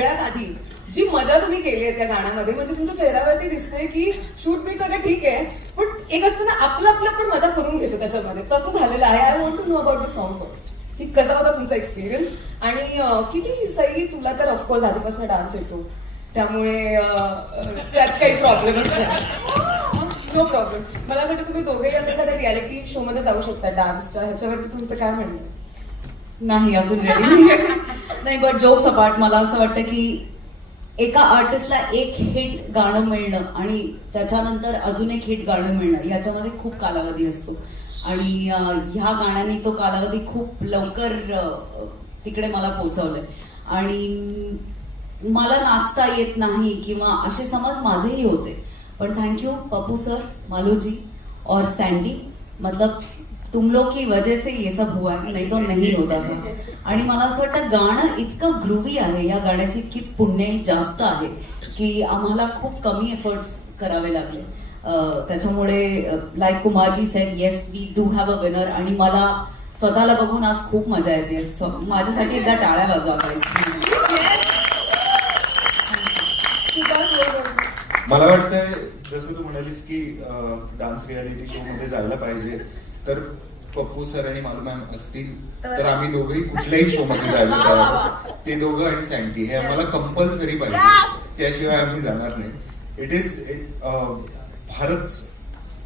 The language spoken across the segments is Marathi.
सगळ्यात आधी जी मजा तुम्ही केली आहे त्या गाण्यामध्ये म्हणजे तुमच्या चेहऱ्यावरती दिसतंय की शूट बीट सगळं ठीक आहे पण एक असतं ना आपलं आपलं पण मजा करून घेतो त्याच्यामध्ये. तसं झालेलं आहे. I want to know about the song first की कसा होता तुमचा एक्सपिरियन्स आणि किती सई तुला तर ऑफकोर्स आधीपासून डान्स येतो. त्यामुळे त्यात काही प्रॉब्लेम नो प्रॉब्लेम मला असं वाटतं तुम्ही दोघेही आता एखाद्या रियालिटी शो मध्ये जाऊ शकता डान्सच्या ह्याच्यावरती तुमचं काय म्हणणं नाही अजून रेडी नाही. बट जोक्स अपार्ट मला असं वाटतं की एका आर्टिस्टला एक हिट गाणं मिळणं आणि त्याच्यानंतर अजून एक हिट गाणं मिळणं याच्यामध्ये खूप कालावधी असतो. आणि ह्या गाण्याने तो कालावधी खूप लवकर तिकडे मला पोहोचवलंय. आणि मला नाचता येत नाही किंवा असे समज माझेही होते. पण thank you you Pappu sir मालूजी और सँडी मतलब तुम लोग की वजह से ये सब हुआ है नहीं तो नहीं होता था। आणि मला असं वाटतं गाणं इतकं ग्रुवी आहे या गाण्याची इतकी पुण्य जास्त आहे की आम्हाला खूप कमी एफर्ट्स करावे लागले. त्याच्यामुळे like Kumarji set yes we do have a winner आणि मला स्वतःला बघून आज खूप मजा येते. माझ्यासाठी एकदा टाळ्या बाजू मला वाटतंय जसं तू म्हणालीस की डान्स रियालिटी शो मध्ये जायला पाहिजे. तर पप्पू सर आणि मालू मॅम असतील तर आम्ही दोघंही कुठल्याही शो मध्ये जायला तयार आहोत. ते दोघं आणि सँटी हे आम्हाला कंपल्सरी पाहिजे. त्याशिवाय आम्ही जाणार नाही. इट इज फारच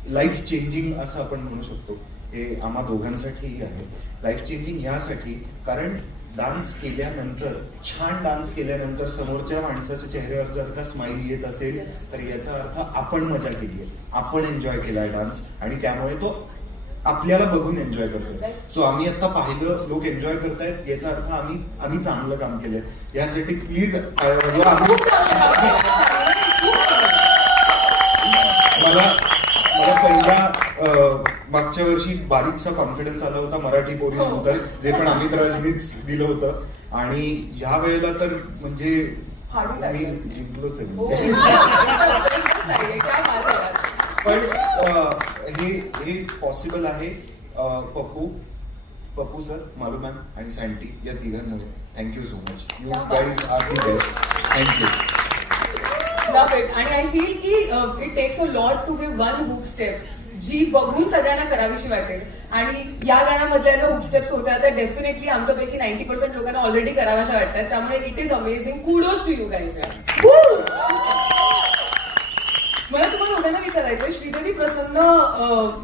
लाईफ चेंजिंग असं आपण म्हणू शकतो. हे आम्हा दोघांसाठीही आहे. लाईफ चेंजिंग ह्यासाठी कारण डान्स केल्यानंतर छान डान्स केल्यानंतर समोरच्या माणसाच्या चेहऱ्यावर जर का स्माइल येत असेल तर याचा अर्थ आपण मजा केली आहे. आपण एन्जॉय केलाय डान्स आणि त्यामुळे तो आपल्याला बघून एन्जॉय करतोय सो आम्ही आता पाहिलं लोक एन्जॉय करतायत याचा अर्थ आम्ही आम्ही चांगलं काम केलंय यासाठी प्लीज. खूप चांगलं. मला मला पहिला मागच्या वर्षी बारीकसा कॉन्फिडन्स आला होता मराठी बोली नंतर जे पण अमित राजनीच दिलं होतं आणि ह्या वेळेला तर म्हणजे मी. जिंकलोच हो. आहे आहे. पण हे हे पॉसिबल आहे पप्पू पप्पू सर मालू मॅम आणि सँटी या तिघांमुळे thank you so much you guys are the best thank you. आणि आय फील की it takes a lot to give one hook step जी बघून सगळ्यांना करावीशी वाटेल. आणि या गाण्यामधल्या ज्या हुक स्टेप्स होत्या त्या डेफिनेटली आमच्यापैकी नाईन्टी पर्सेंट लोकांना ऑलरेडी कराव्याशा वाटतात. त्यामुळे it is amazing kudos to you guys मला तुम्हाला उद्याना विचारायचं श्रीदेवी प्रसन्न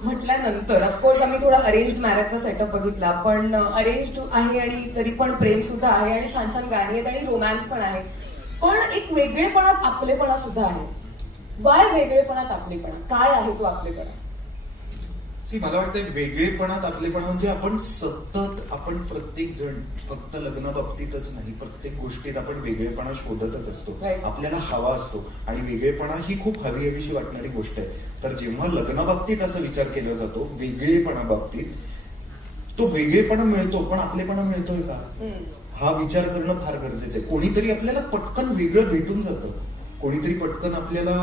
म्हटल्यानंतर ऑफकोर्स आम्ही थोडा अरेंज मॅरेजचा सेटअप बघितला पण अरेंज आहे आणि तरी पण प्रेम सुद्धा आहे आणि छान छान गाणी आहेत आणि रोमॅन्स पण आहे. पण एक वेगळेपणात आपलेपणा सुद्धा आहे. वाय वेगळेपणात आपलेपणा? काय आहे तो आपलेपणा? मला वाटतं वेगळेपणात आपलेपणा म्हणजे आपण सतत आपण प्रत्येक जण फक्त लग्न बाबतीतच नाही प्रत्येक गोष्टीत आपण वेगळेपणा शोधतच असतो. आपल्याला हवा असतो. आणि वेगळेपणा ही खूप हवी हवीशी वाटणारी गोष्ट आहे. तर जेव्हा लग्न बाबतीत असा विचार केला जातो वेगळेपणा बाबतीत तो वेगळेपणा मिळतो पण आपलेपणा मिळतोय का? हा विचार करणं फार गरजेचं आहे. कोणीतरी आपल्याला पटकन वेगळं भेटून जातं. कोणीतरी पटकन आपल्याला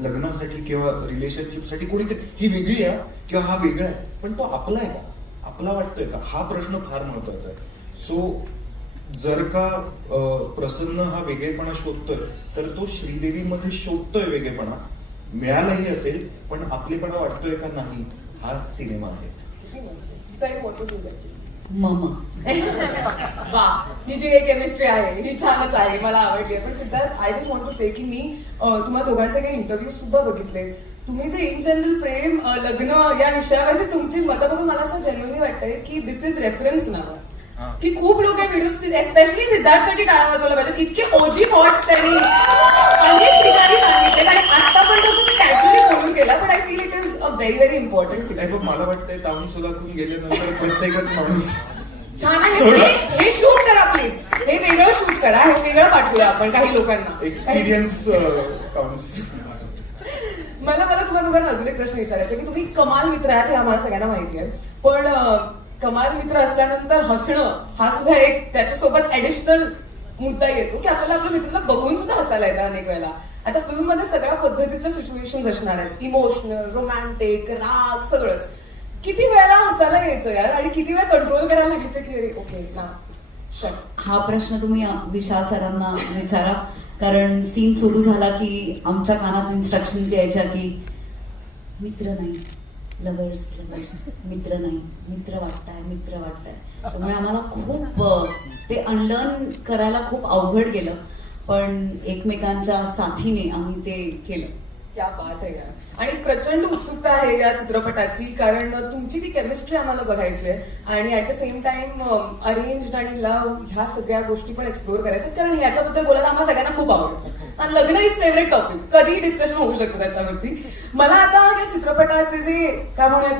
लग्नासाठी किंवा रिलेशनशिपसाठी कोणीतरी ही वेगळी आहे किंवा हा वेगळा आहे पण तो आपला आहे का? आपला वाटतोय का? हा प्रश्न फार महत्त्वाचा आहे. सो जर का प्रसन्न हा वेगळेपणा शोधतोय तर तो श्रीदेवीमध्ये शोधतोय वेगळेपणा. मिळालाही असेल पण आपलेपणा वाटतोय का नाही हा सिनेमा आहे. मामा. वा ही जी काही केमिस्ट्री आहे ही छानच आहे मला आवडली. आहे पण Siddharth I just want to say की मी तुम्हाला दोघांचे काही इंटरव्ह्यू सुद्धा बघितले. तुम्ही जे इन जनरल प्रेम लग्न या विषयावरती तुमची मतं बघून मला असं जेन्युअनली वाटतंय की दिस इज रेफरन्स. नाव. की खूप लोक हे व्हिडिओ स्पेशली सिद्धार्थसाठी टाळा वाजवला पाहिजे. इतके ओजी थॉट्स त्यांनी अनेक ठिकाणी सांगितले. आणि आता पण तसं कॅज्युअली बोलून केला पण I feel it a very very important नाही पण मला वाटतंय ताऊन सुलाखून गेल्यानंतर प्रत्येकच माणूस छान आहे. हे- हे शूट करा प्लीज हे वेगळं शूट करा. हे वेगळं पाठवूया आपण काही लोकांना. एक्सपिरियन्स काउंट्स मला मला तुम्हाला दोघांना अजून एक प्रश्न विचारायचा आहे की तुम्ही कमाल मित्र आहात हे आम्हाला सगळ्यांना माहिती आहे. पण अं, कमाल मित्र असल्यानंतर हसणं हा सुद्धा एक त्याच्यासोबत ऍडिशनल मुद्दा येतो की आपल्याला आपल्या मित्राला बघून सुद्धा हसायला येतं अनेक वेळेला. आता फिल्ममध्ये सगळ्या पद्धतीच्या सिच्युएशन असणार आहेत. इमोशनल रोमॅन्टिक राग सगळंच. किती वेळेला हसायला यायचं यार? आणि किती वेळा कंट्रोल करायला लागायचं की अरे ओके ना हा प्रश्न तुम्ही विशाल सरांना विचारा. कारण सीन सुरू झाला की आमच्या कानात इन्स्ट्रक्शन द्यायच्या की मित्र नाही लवर्स लवर्स मित्र नाही मित्र वाटताय मित्र वाटताय. त्यामुळे आम्हाला खूप ते अनलर्न करायला खूप अवघड गेलं. पण एकमेकांच्या साथीने आम्ही ते केलं. क्या बात आहे आणि प्रचंड उत्सुकता आहे या चित्रपटाची कारण तुमची ती केमिस्ट्री आम्हाला बघायची आहे. आणि at the same time arrange आणि लव ह्या सगळ्या गोष्टी पण एक्सप्लोर करायच्या. कारण ह्याच्याबद्दल बोलायला आम्हाला सगळ्यांना खूप आवडतं. आणि लग्न इज फेवरेट टॉपिक कधीही डिस्कशन होऊ शकतं त्याच्यावरती. मला आता या चित्रपटाचे जे काय म्हणूया